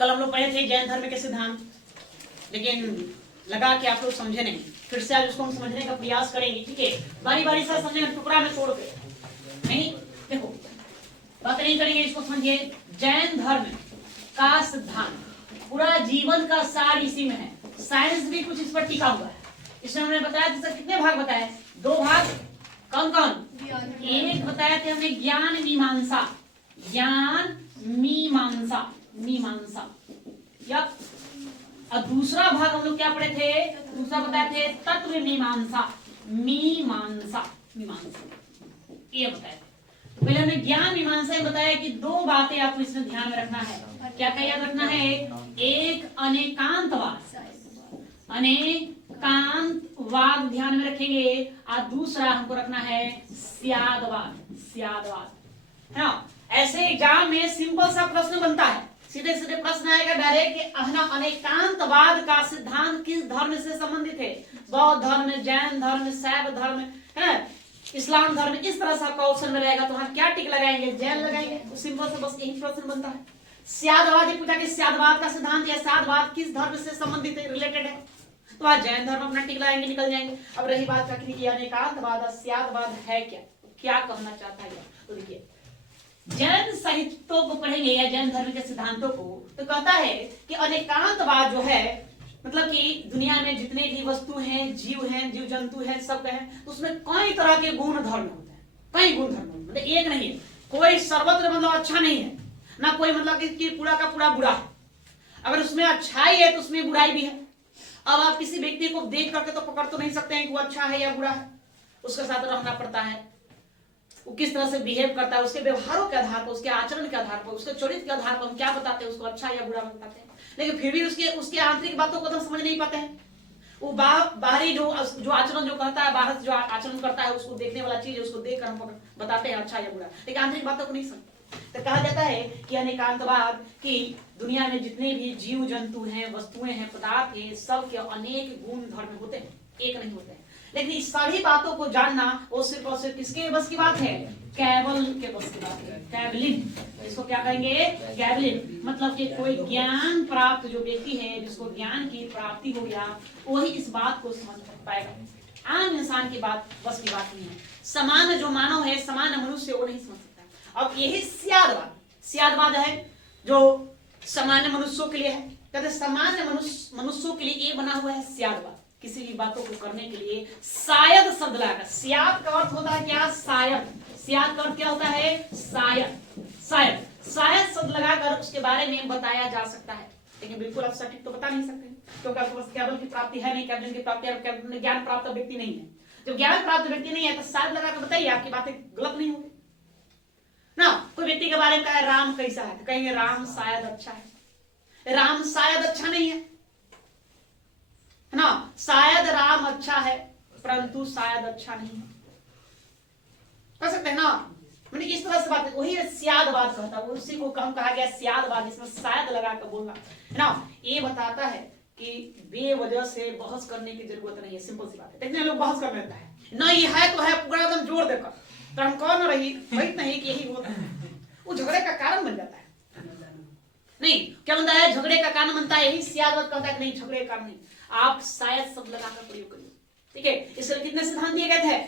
कल हम लोग पढ़े थे जैन धर्म के सिद्धांत, लेकिन लगा कि आप लोग समझे नहीं। फिर से आज उसको हम समझने का प्रयास करेंगे, ठीक है? बारी बारी से समझने का, टुकड़ा में तोड़ के नहीं। देखो, बात नहीं करेंगे, इसको समझिए। जैन धर्म का सिद्धांत, पूरा जीवन का सार इसी में है। साइंस भी कुछ इस पर टिका हुआ है। इसमें हमने बताया था कितने भाग बताए? 2 भाग। कौन कौन? एक बताया थे हमने ज्ञान मीमांसा, ज्ञान मीमांसा, मीमांसा या, और दूसरा भाग हम लोग क्या पढ़े थे? दूसरा बताए थे तत्व मीमांसा, मीमांसा, मीमांसा ये बताया थे। तो पहले हमने ज्ञान मीमांसा में बताया कि 2 बातें आपको इसमें ध्यान में रखना है। क्या क्या याद रखना है? एक अनेकांतवाद, अनेकांतवाद ध्यान में रखेंगे, और दूसरा हमको रखना है स्यादवाद, स्यादवाद है ना। ऐसे एग्जाम में सिंपल सा प्रश्न बनता है, सीधे सीधे प्रश्न आएगा डायरेक्ट कि अनेकांतवाद का सिद्धांत किस धर्म से संबंधित है? बौद्ध धर्म, जैन धर्म, शैव धर्म है, इस्लाम धर्म। इस तरह से आपका ऑप्शन में रहेगा, तो हम क्या टिक लगाएंगे? जैन लगाएंगे। तो सिंपल से बस यही प्रश्न बनता है। स्यादवाद ये पूछा कि स्यादवाद का सिद्धांत या स्यादवाद किस धर्म से संबंधित है, रिलेटेड है, तो आज जैन धर्म अपना टिक लगाएंगे, निकल जाएंगे। अब रही बात कखनी की अनेकांतवाद, स्यादवाद है क्या, क्या कहना चाहता है? तो देखिए, जैन साहित्यों को पढ़ेंगे या जैन धर्म के सिद्धांतों को, तो कहता है कि अनेकांतवाद जो है, मतलब कि दुनिया में जितने भी वस्तु हैं, जीव जंतु हैं, सब हैं, तो उसमें कई तरह के गुण धर्म होते हैं, कई गुण धर्म, मतलब एक नहीं है। कोई सर्वत्र मतलब अच्छा नहीं है ना, कोई मतलब कि पूरा का पूरा बुरा है। अगर उसमें अच्छाई है तो उसमें बुराई भी है। अब आप किसी व्यक्ति को देख करके तो पकड़ तो नहीं सकते हैं कि वो अच्छा है या बुरा है, उसके साथ रहना पड़ता है, वो किस तरह से बिहेव करता है, उसके व्यवहारों के आधार पर, उसके आचरण के आधार पर, उसके चरित्र के आधार पर हम क्या बताते हैं उसको, अच्छा या बुरा बताते हैं। लेकिन फिर भी उसके आंतरिक बातों को तो समझ नहीं पाते हैं। वो बाहरी जो आचरण जो कहता है, बाहर जो आचरण करता है, उसको देखने वाला चीज है, उसको देखकर हम बताते हैं अच्छा या बुरा, लेकिन आंतरिक बातों को नहीं समझते। तो कहा जाता है कि अनेकांतवाद की दुनिया में जितने भी जीव जंतु हैं, वस्तुएं हैं, पदार्थ हैं, सब के अनेक गुण धर्म होते हैं, एक नहीं होते हैं। लेकिन इस सभी बातों को जानना वो सिर्फ और सिर्फ किसके बस की बात है? केवल के बस की बात है, कैवलिन। इसको क्या कहेंगे? कैवलिन। मतलब कि कोई ज्ञान प्राप्त जो व्यक्ति है, जिसको ज्ञान की प्राप्ति हो गया, वही इस बात को समझ पाएगा। आम इंसान की बात बस की बात नहीं है। सामान्य जो मानव है, सामान्य मनुष्य, वो नहीं समझ सकता। अब यही स्यादवाद, स्यादवाद है जो सामान्य मनुष्यों के लिए है। कहते सामान्य मनुष्यों के लिए ये बना हुआ है स्यादवाद। किसी भी बातों को करने के लिए शायद शब्द लगाकर, स्याद का अर्थ होता है क्या? शायद। स्याद का अर्थ क्या होता है? शायद, शायद, शायद शब्द लगाकर उसके बारे में बताया जा सकता है, लेकिन बिल्कुल आप सटीक तो बता नहीं सकते, क्योंकि आपके पास केवल की प्राप्ति है नहीं, केवल की प्राप्ति, ज्ञान प्राप्त व्यक्ति नहीं है। जब ज्ञान प्राप्त व्यक्ति नहीं है तो शायद लगाकर बताइए, आपकी बातें गलत नहीं होगी ना। कोई व्यक्ति के बारे में कहा राम कैसा है, तो कहेंगे राम शायद अच्छा है। राम शायद अच्छा नहीं है ना, शायद राम अच्छा है परंतु शायद अच्छा नहीं है, कह सकते हैं ना। मैंने इस तरह से बात, वही स्यादवाद कहता है, उसी को कम कहा गया स्यादवाद, इसमें शायद लगा कर बोलना है ना। ये बताता है कि बेवजह से बहस करने की जरूरत नहीं है, सिंपल सी बात है। देखते हैं लोग बहस कर लेता है, नहीं है तो है, पूरा एकदम जोर देकर, तो हम कौन रही वही नहीं कि यही होता है, वो झगड़े का कारण बन जाता है। नहीं, क्या बनता है? झगड़े का कारण बनता है। यही स्यादवाद कहता है कि नहीं, झगड़े का कारण नहीं, आप शायद शब्द लगाकर प्रयोग करिए, ठीक है। इसके कितने सिद्धांत दिए गए थे?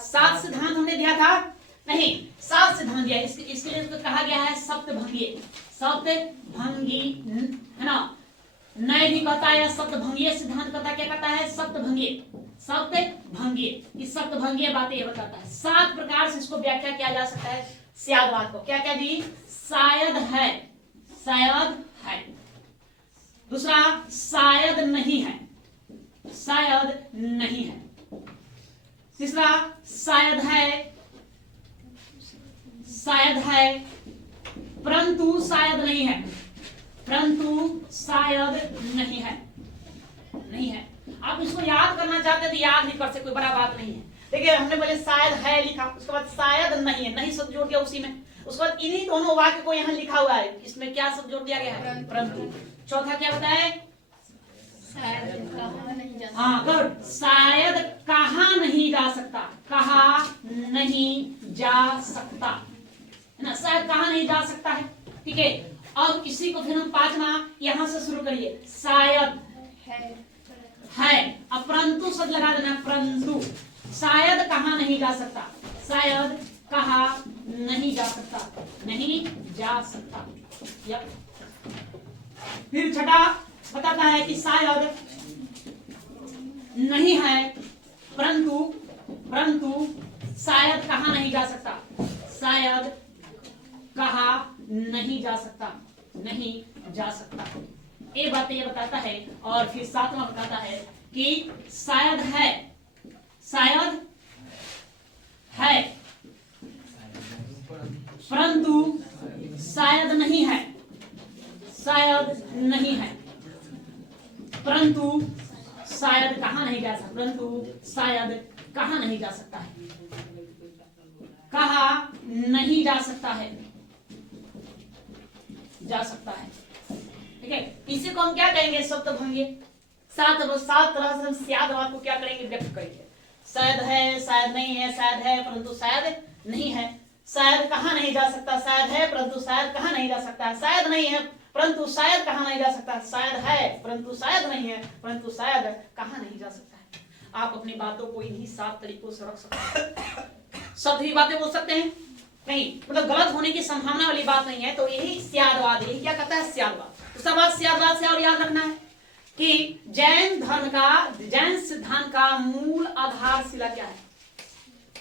7 सिद्धांत हमने दिया था, नहीं 7 सिद्धांत दिया। इसके लिए उसको कहा गया है सप्तभंगी, सप्तभंगी है ना। नए भी कहता है सप्तभंगीय सिद्धांत कहता है, क्या कहता है? सप्तभंगीय, सप्तभंगीय। इस सप्तभंगीय बातें ये बताता है। 7 प्रकार से इसको व्याख्या किया जा सकता है स्यादवाद को। क्या क्या जी? शायद है, शायद है। दूसरा शायद नहीं है, शायद नहीं है। तीसरा शायद है, शायद है परंतु शायद नहीं है, परंतु शायद नहीं है, नहीं है। आप इसको याद करना चाहते तो याद नहीं कर सकते, कोई बड़ा बात नहीं है। देखिए हमने पहले शायद है लिखा, उसके बाद शायद नहीं है, नहीं शब्द जोड़ दिया उसी में, उसके बाद इन्हीं दोनों वाक्य को यहाँ लिखा हुआ है, इसमें क्या शब्द जोड़ दिया गया है? परंतु। चौथा क्या बताए? हाँ गुड, शायद कहा नहीं जा सकता, कहा नहीं जा सकता है ना, शायद कहा नहीं जा सकता है, ठीक है। अब इसी को फिर हम पांचवा यहां से शुरू करिए, शायद है, अब परंतु शब्द लगा देना, परंतु शायद कहा नहीं जा सकता, शायद कहा नहीं जा सकता, नहीं जा सकता। फिर छठा बताता है कि शायद नहीं है, परंतु शायद कहा नहीं जा सकता, शायद कहा नहीं जा सकता, नहीं जा सकता। ये बातें ये बताता है। और फिर सातवां बताता है कि शायद है, शायद है, परंतु शायद नहीं है, शायद नहीं है, परंतु शायद कहा नहीं जा सकता, परंतु शायद कहा नहीं जा सकता है, कहा नहीं जा सकता है, जा सकता है। ठीक है, इसी को हम क्या कहेंगे, शब्द भंगी। सात तरह से हम शायद को क्या करेंगे, व्यक्त करेंगे। शायद है, शायद नहीं है, शायद है परंतु शायद नहीं है, शायद कहा नहीं जा सकता, शायद है परंतु शायद कहा नहीं जा सकता, शायद नहीं है परंतु शायद कहा नहीं जा सकता, शायद है परंतु शायद नहीं है, परंतु शायद कहा नहीं जा सकता है। आप अपनी बातों को इन्हीं 7 तरीकों से रख सकते हैं। सब भी बातें बोल सकते हैं, नहीं मतलब गलत होने की संभावना वाली बात नहीं है। तो यही स्यादवाद, यही क्या कहता है, स्यादवाद। उसका बाद स्यादवाद से और याद रखना है कि जैन धर्म का, जैन सिद्धांत का मूल आधारशिला क्या है,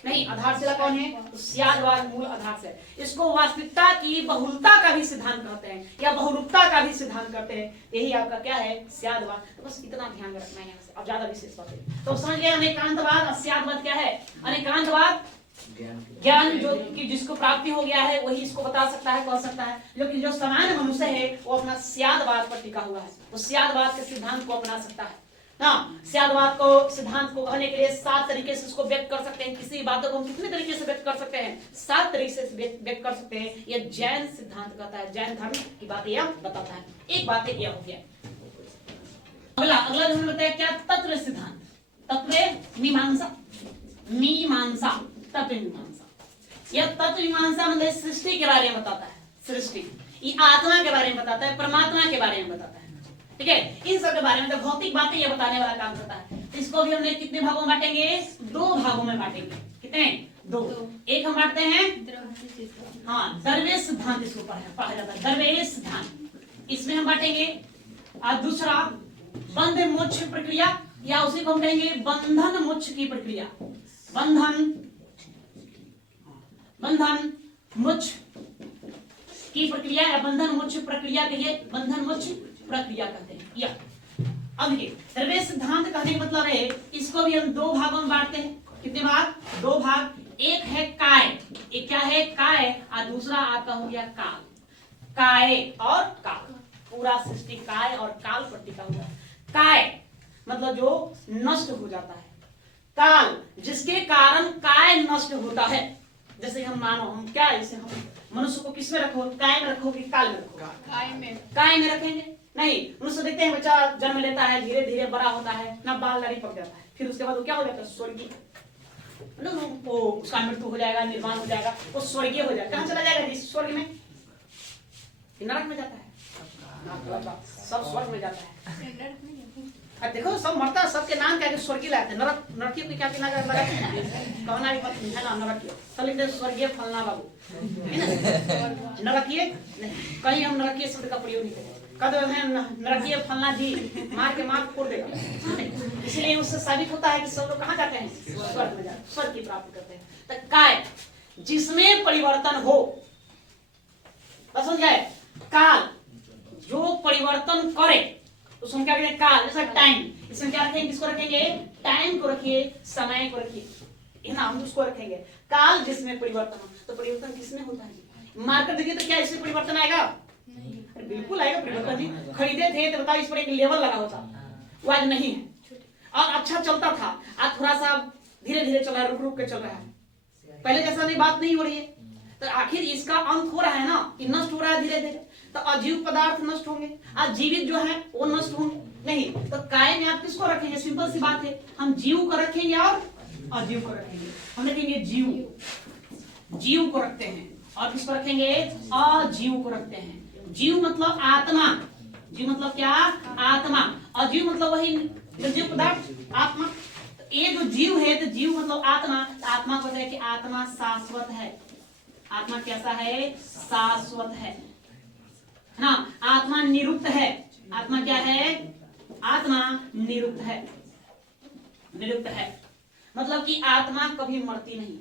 नहीं आधारशिला कौन है, तो स्यादवाद मूल आधारशिला। इसको वास्तविकता की बहुलता का भी सिद्धांत कहते हैं या बहुरूपता का भी सिद्धांत करते हैं। यही आपका क्या है, स्यादवाद। तो बस इतना ध्यान में रखना है यहाँ से, अब ज्यादा विशेष बातें तो समझ गए। अनेकांतवाद और स्यादवाद क्या है, अनेकांतवाद ज्ञान जो कि जिसको प्राप्ति हो गया है वही इसको बता सकता है, कह सकता है। लेकिन जो सामान्य मनुष्य है वो अपना स्यादवाद पर टिका हुआ है, वो स्यादवाद के सिद्धांत को अपना सकता है। हाँ, स्यादवाद को सिद्धांत को कहने के लिए 7 तरीके से इसको व्यक्त कर सकते हैं। किसी बातों को हम कितने तरीके से व्यक्त कर सकते हैं, 7 तरीके से व्यक्त कर सकते हैं। ये जैन सिद्धांत कहता है, जैन धर्म की बात यह बताता है। एक बात यह हो गया। अगला जो बताया क्या, तत्व सिद्धांत, तत्व मीमांसा, मीमांसा, तत्व मीमांसा। यह तत्व मीमांसा मतलब सृष्टि के बारे में बताता है, सृष्टि, ये आत्मा के बारे में बताता है, परमात्मा के बारे में बताता है। ठीक है, इन सब के बारे में तो भौतिक बातें ये बताने वाला काम करता है। इसको भी हमने कितने भागों में बांटेंगे, 2 भागों में बांटेंगे। कितने, 2। एक हम बांटते हैं, हाँ, दरवेश सिद्धांत इसको पढ़ा जाता है, दरवेश सिद्धांत, इसमें हम बांटेंगे। और दूसरा बंध मोक्ष प्रक्रिया, या उसी को हम कहेंगे बंधन मोक्ष की प्रक्रिया, बंधन मोक्ष की प्रक्रिया या बंधन मोक्ष प्रक्रिया कहिए, बंधन मोक्ष प्रक्रिया कहते हैं। या अब ये दरवेश सिद्धांत कहने का मतलब है, इसको भी हम 2 भागों में बांटते हैं। कितने भाग, 2 भाग। एक है काय, एक क्या है, काय, और दूसरा आपका हो गया काल। काय और काल, पूरा सृष्टि काय और काल पर टिका हुआ है। काय मतलब जो नष्ट हो जाता है, काल जिसके कारण काय नष्ट होता है। जैसे हम मानो, हम क्या, इसे हम मनुष्य को किसमें रखो, काय में रखोगे, काल में रखोगे, काय में रखेंगे नहीं। मनुष्य देखते हैं बच्चा जन्म लेता है, धीरे धीरे बड़ा होता है ना, बाल दाढ़ी पक जाता है, फिर उसके बाद वो क्या हो जाता है, स्वर्गीय, वो उसका मृत्यु हो जाएगा, निर्माण हो जाएगा, वो स्वर्गीय हो जाएगा। कहाँ चला जाएगा, इस स्वर्ग में, नरक में जाता है, सब स्वर्ग में जाता है। देखो सब मरता है, सबके नाम क्या स्वर्गीय लाते हैं, नरक, नरकियों की क्या कहना भी मत है ना, नरकियों सब लिखते हैं स्वर्गीय फलना बाबू, नरकिए कहीं हम नरकिए शब्द का प्रयोग नहीं करें, कद है नरकिए फलना जी, मार के मार फोड़ देगा। इसलिए उससे साबित होता है कि सब लोग कहाँ जाते हैं, स्वर्ग में जाते हैं, स्वर्ग की प्राप्ति करते हैं। तो काय जिसमें परिवर्तन हो, समझ गए, काल जो परिवर्तन करे उसमें क्या करेंगे, काल, जैसा टाइम, इसमें क्या रखेंगे, किसको रखेंगे, टाइम को रखिए, समय को रखिए, है ना, हम उसको रखेंगे। काल जिसमें परिवर्तन हो, तो परिवर्तन किसमें होता है, मार्केट देखिए तो क्या इसमें परिवर्तन आएगा, अरे बिल्कुल आएगा परिवर्तन जी। खरीदे थे तो बताओ इस पर एक लेवल लगा होता, वो आज नहीं है, और अच्छा चलता था, आज थोड़ा सा धीरे धीरे चल रहा है, रुक रुक के चल रहा है, पहले जैसा नहीं, बात नहीं हो रही है। तो आखिर इसका अंत हो रहा है ना, कि नष्ट हो रहा है धीरे धीरे। तो अजीव पदार्थ नष्ट होंगे, आज जीवित जो है वो नष्ट होंगे नहीं। तो काय में आप किसको रखेंगे, सिंपल सी बात है, हम जीव को रखेंगे और अजीव को रखेंगे। हम रखेंगे जीव, जीव को रखते हैं, और किसको रखेंगे, अजीव को रखते हैं। जीव मतलब आत्मा, जीव मतलब क्या? आत्मा। और जीव मतलब वही निर्जीव पदार्थ आत्मा। तो ये जो जीव है, तो जीव मतलब आत्मा। तो आत्मा को है कि आत्मा शाश्वत है। आत्मा कैसा है? शाश्वत है ना। आत्मा निरुक्त है। आत्मा क्या है? आत्मा निरुक्त है। निरुक्त है मतलब कि आत्मा कभी मरती नहीं,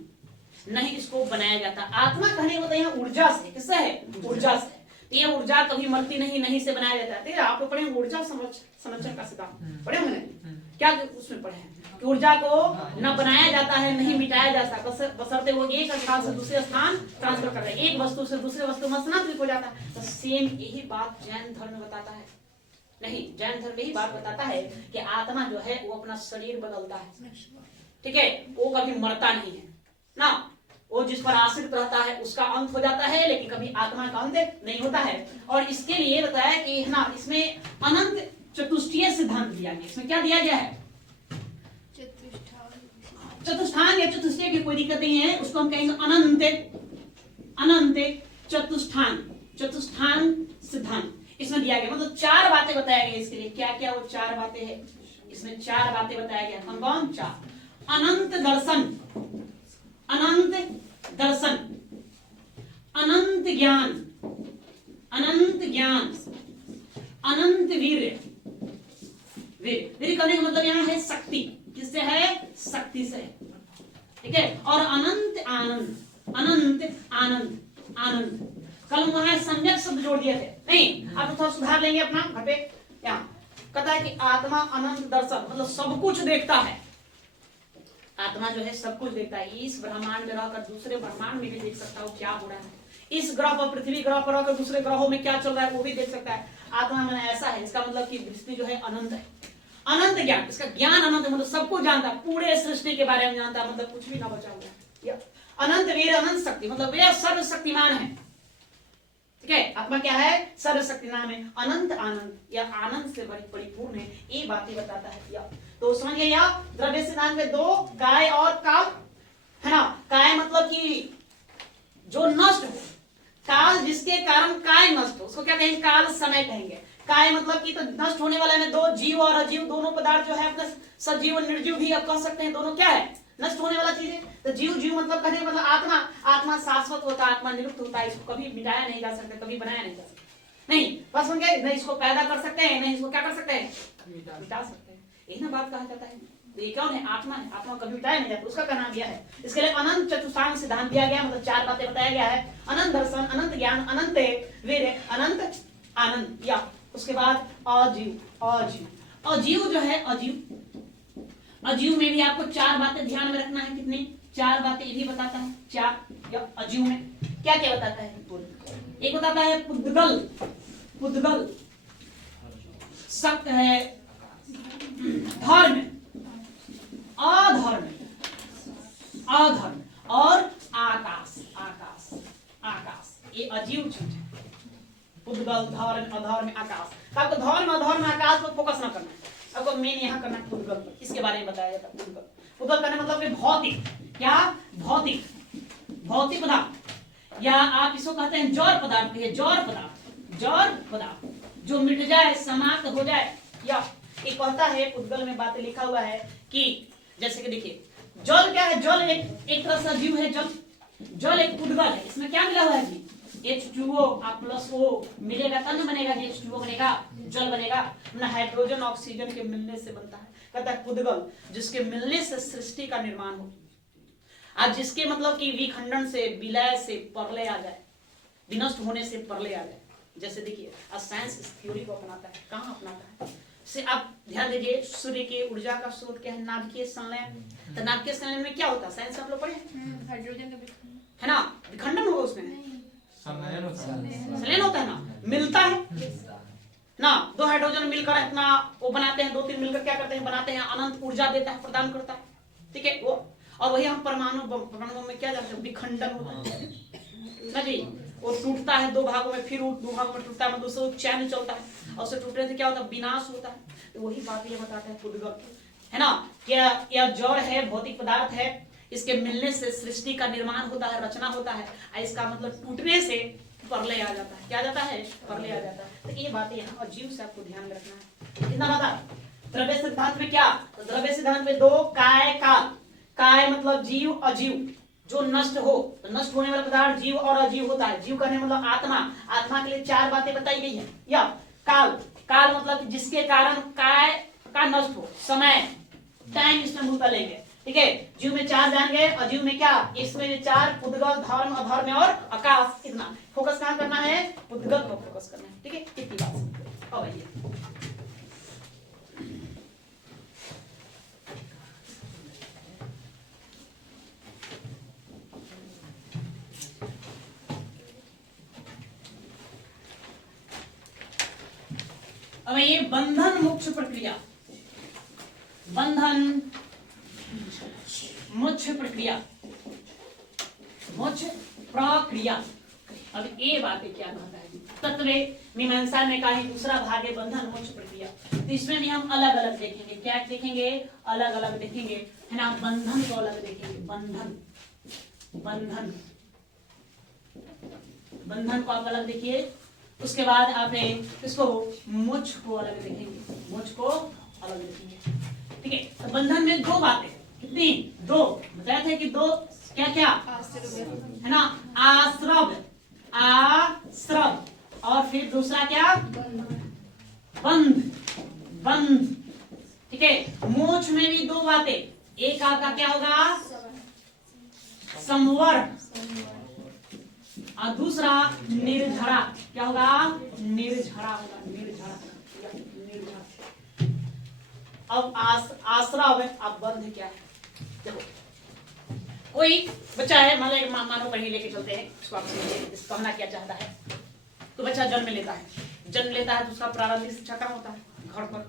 नहीं इसको बनाया जाता। आत्मा कहने का मतलब यहाँ ऊर्जा से, किससे है? ऊर्जा से। तो ये ऊर्जा कभी मरती नहीं, नहीं से बनाया जाता है। ठीक है, आप लोग पढ़े ऊर्जा संरक्षण का सिद्धांत पढ़े होंगे, क्या उसमें पढ़े हैं कि ऊर्जा को न बनाया जाता है, नहीं मिटाया जा सकता, बशर्ते वो एक स्थान से दूसरे स्थान ट्रांसफर कर रहे हैं, एक वस्तु से दूसरे वस्तु में स्थानांतरित हो जाता है। तो सेम यही बात जैन धर्म बताता है। नहीं, जैन धर्म यही बात बताता है कि आत्मा जो है वो अपना शरीर बदलता है। ठीक है, वो कभी मरता नहीं है ना। वो जिस पर आश्रित रहता है उसका अंत हो जाता है, लेकिन कभी आत्मा का अंत नहीं होता है। और इसके लिए बताया कि ना, इसमें अनंत चतुष्टय सिद्धांत दिया गया। इसमें क्या दिया गया है? चतुष्ठान या चतुष्टय की कोई दिक्कत नहीं है, उसको हम कहेंगे अनंत, अनंत चतुष्ठान, चतुष्ठान सिद्धांत इसमें दिया गया। मतलब 4 बातें बताया गया इसके लिए। क्या क्या वो 4 बातें हैं? इसमें 4 बातें बताया गया। कौन कौन? 4। अनंत दर्शन, अनंत दर्शन, अनंत ज्ञान, अनंत ज्ञान, अनंत वीर्य। वीर्य करने का मतलब यहाँ है शक्ति। किससे है? शक्ति से। ठीक है, और अनंत आनंद, अनंत आनंद, आनंद। कल वहां सम्यक शब्द जोड़ दिए थे, नहीं आप थोड़ा सुधार लेंगे अपना घर पे। यहाँ कहता है कि आत्मा अनंत दर्शन, मतलब सब कुछ देखता है। आत्मा जो है सब कुछ देखता है। इस ब्रह्मांड में रहकर दूसरे ब्रह्मांड में भी देख सकता है क्या हो रहा है। इस ग्रह पर, पृथ्वी ग्रह पर रहकर दूसरे ग्रहों में क्या चल रहा है वो भी देख सकता है। आत्मा में ऐसा है, इसका मतलब कि दृष्टि जो है अनंत है। अनंत ज्ञान, इसका ज्ञान अनंत मतलब सब कुछ जानता है, पूरे सृष्टि के बारे में जानता है, मतलब कुछ भी ना बचा हुआ है। अनंत वीर, अनंत शक्ति, मतलब वे सर्वशक्तिमान है। ठीक है, आत्मा क्या है? सर्वशक्तिमान है। अनंत आनंद या आनंद से परिपूर्ण है, ये बातें बताता है। तो समझिए, या द्रव्य सिद्धांत में 2 काय और काल है ना। काय मतलब कि जो नष्ट हो, काल जिसके कारण काय नष्ट हो, उसको क्या कहेंगे? काल समय कहेंगे। काय मतलब कि तो नष्ट होने वाला में 2 जीव और अजीव दोनों पदार्थ जो है अपना सजीव और निर्जीव भी आप कह सकते हैं, दोनों क्या है? नष्ट होने वाला चीज है। तो जीव, जीव मतलब कहने मतलब आत्मा, आत्मा शाश्वत होता है, आत्मा निरुक्त होता है, इसको कभी मिटाया नहीं जा सकता, कभी बनाया नहीं जा सकता। नहीं बस होंगे, नहीं इसको पैदा कर सकते हैं, नहीं इसको क्या कर सकते हैं? मिटा सकते हैं। यही ना बात कहा जाता है। तो ये कौन है? आत्मा है। आत्मा कभी मिटाया नहीं जाता, उसका क्या नाम दिया है? इसके लिए अनंत चतुष्टांग सिद्धांत दिया गया, मतलब 4 बातें बताया गया है। अनंत दर्शन, अनंत ज्ञान, अनंत वीर्य, अनंत आनंद। या उसके बाद अजीव, अजीव, अजीव जो है, अजीव, अजीव में भी आपको 4 बातें ध्यान में रखना है। कितनी? 4 बातें ये भी बताता है। 4 या अजीव में क्या क्या बताता है? एक बताता है पुद्गल, पुद्गल सत्य है, धर्म, अधर्म, अधर्म और आकाश, आकाश, आकाश। ये अजीव चीज है। पुद्गल, धर्म, अधर्म, आकाश। आपको धर्म, अधर्म, आकाश पर फोकस ना करना है, आपको मेन यहाँ करना है पुद्गल पर। इसके बारे में बताया जाता है। पुद्गल, पुद्गल करने मतलब कि भौतिक, क्या? भौतिक, भौतिक पदार्थ, या आप इसको कहते हैं जड़ पदार्थ। जड़ पदार्थ, जड़ पदार्थ जो मिट जाए, समाप्त हो जाए। या एक कहता है पुद्गल में बात लिखा हुआ है कि जैसे कि देखिए, जल क्या है? जल एक तरह से जीव है। जल, जल एक पुद्गल है। इसमें क्या मिला हुआ है जी? H2O प्लस O मिलेगा तब न बनेगा, H2O बनेगा, जल बनेगा ना। हाइड्रोजन ऑक्सीजन के मिलने से बनता है। कहता है पुद्गल जिसके मिलने से सृष्टि का निर्माण हो, आज जिसके मतलब कि विखंडन से, विलय से प्रलय आ जाए, विनष्ट होने से प्रलय आ जाए। जैसे देखिए, आज साइंस इस थ्योरी को अपनाता है। कहाँ अपनाता है? से आप ध्यान दीजिए, सूर्य के ऊर्जा का स्रोत क्या है? नाभिकीय संलयन। तो नाभिकीय संलयन में क्या होता है? साइंस आप लोग पढ़े हाइड्रोजन का विखंडन है ना। विखंडन होगा उसमें, संलयन होता है ना, मिलता है ना। 2 हाइड्रोजन मिलकर अपना वो बनाते हैं, 2-3 मिलकर क्या करते हैं? बनाते हैं, अनंत ऊर्जा देता है, प्रदान करता है। ठीक है, वो और वही हम परमाणु बम में क्या जानते हैं? विखंडन होता है ना जी। वो टूटता है 2 भागों में, फिर 2 भागों में टूटता है, मतलब उससे चैन चलता है, और उससे टूटने से क्या होता है? विनाश होता है। तो वही बात ये बताता है पुद्गल, है ना। क्या यह जड़ है, भौतिक पदार्थ है, इसके मिलने से सृष्टि का निर्माण होता है, रचना होता है। इसका मतलब टूटने से परले आ जाता है। क्या आ जाता है? परले आ जाता है। तो ये बातें यहाँ और जीव से आपको ध्यान में रखना है। कितना बात? द्रव्य सिद्धांत में क्या? तो द्रव्य सिद्धांत में 2 काय काल। काय मतलब जीव अजीव, जो नष्ट हो, तो नष्ट होने वाला पदार्थ जीव और अजीव होता है। जीव कहने मतलब आत्मा। आत्मा के लिए 4 बातें बताई गई है। या काल, काल मतलब जिसके कारण काय का नष्ट हो, समय, टाइम इसमें भूमिका लेंगे। ठीक है, जीव में 4 जान गए, अजीव में क्या? इसमें 4 पुद्गल, धर्म, अधर्म और आकाश। इतना फोकस कहां करना है? पुद्गल को फोकस करना है। ठीक है, इतनी बात। अब आइए अब ये बंधन मोक्ष प्रक्रिया, बंधन मोक्ष प्रक्रिया, मोक्ष प्रक्रिया। अब ये बातें क्या कहता है? तत्व मीमांसा में का ही दूसरा भाग है बंधन मोक्ष प्रक्रिया। तो इसमें भी हम अलग अलग देखेंगे। क्या देखेंगे? अलग अलग देखेंगे, है ना। बंधन को अलग देखेंगे, बंधन, बंधन, बंधन को आप अलग देखिए। उसके बाद आप इसको मोक्ष को अलग देखेंगे, मोक्ष को अलग देखेंगे। ठीक है, तो बंधन में 2 बातें, कितनी? 2 बताया था कि 2 क्या क्या है ना? आश्रव, आश्रव, और फिर दूसरा क्या? बंध, बंध। ठीक है, मोक्ष में भी 2 बातें। एक आपका क्या होगा? संवर, और दूसरा निर्झरा। क्या होगा? निर्झरा होगा, निर्झरा, निर्झरा। अब आश्रव है, अब बंध क्या है? देखो, कोई बच्चा है, मानो पढ़ी लेके चलते हैं उसको, आप कहना क्या चाहता है। तो बच्चा जन्म लेता है, जन्म लेता है तो उसका प्रारंभिक शिक्षा कहाँ होता है? घर पर।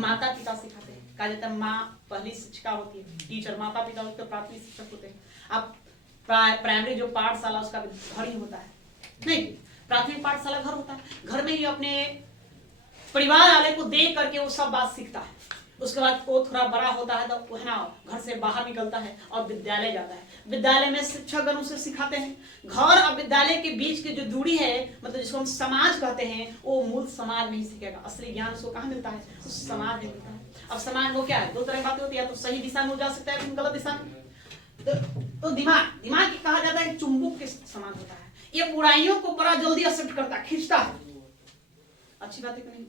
माता पिता सिखाते हैं, कहा जाता है माँ पहली शिक्षिका होती है, टीचर। माता पिता होते हैं, प्राथमिक शिक्षक होते हैं। अब प्राइमरी जो पाठशाला उसका घर ही होता है, नहीं, प्राथमिक पाठशाला घर होता है। घर में ही अपने परिवार वाले को देख करके वो सब बात सीखता है। उसके बाद वो थोड़ा बड़ा होता है तो है ना, घर से बाहर निकलता है और विद्यालय जाता है। विद्यालय में शिक्षकगण उसे सिखाते हैं। घर और विद्यालय के बीच की जो दूरी है, मतलब जिसको हम समाज कहते हैं, वो मूल समाज में ही सीखेगा। असली ज्ञान उसको कहाँ मिलता है? उस समाज में मिलता है। अब समाज में क्या है? 2 तरह की बातें होती है, तो सही दिशा में जा सकता है, फिर गलत दिशा में। तो दिमाग, दिमाग की कहा जाता है चुंबक के समान होता है। ये बुराइयों को बड़ा जल्दी एक्सेप्ट करता है, खींचता है। अच्छी बात है कि नहीं?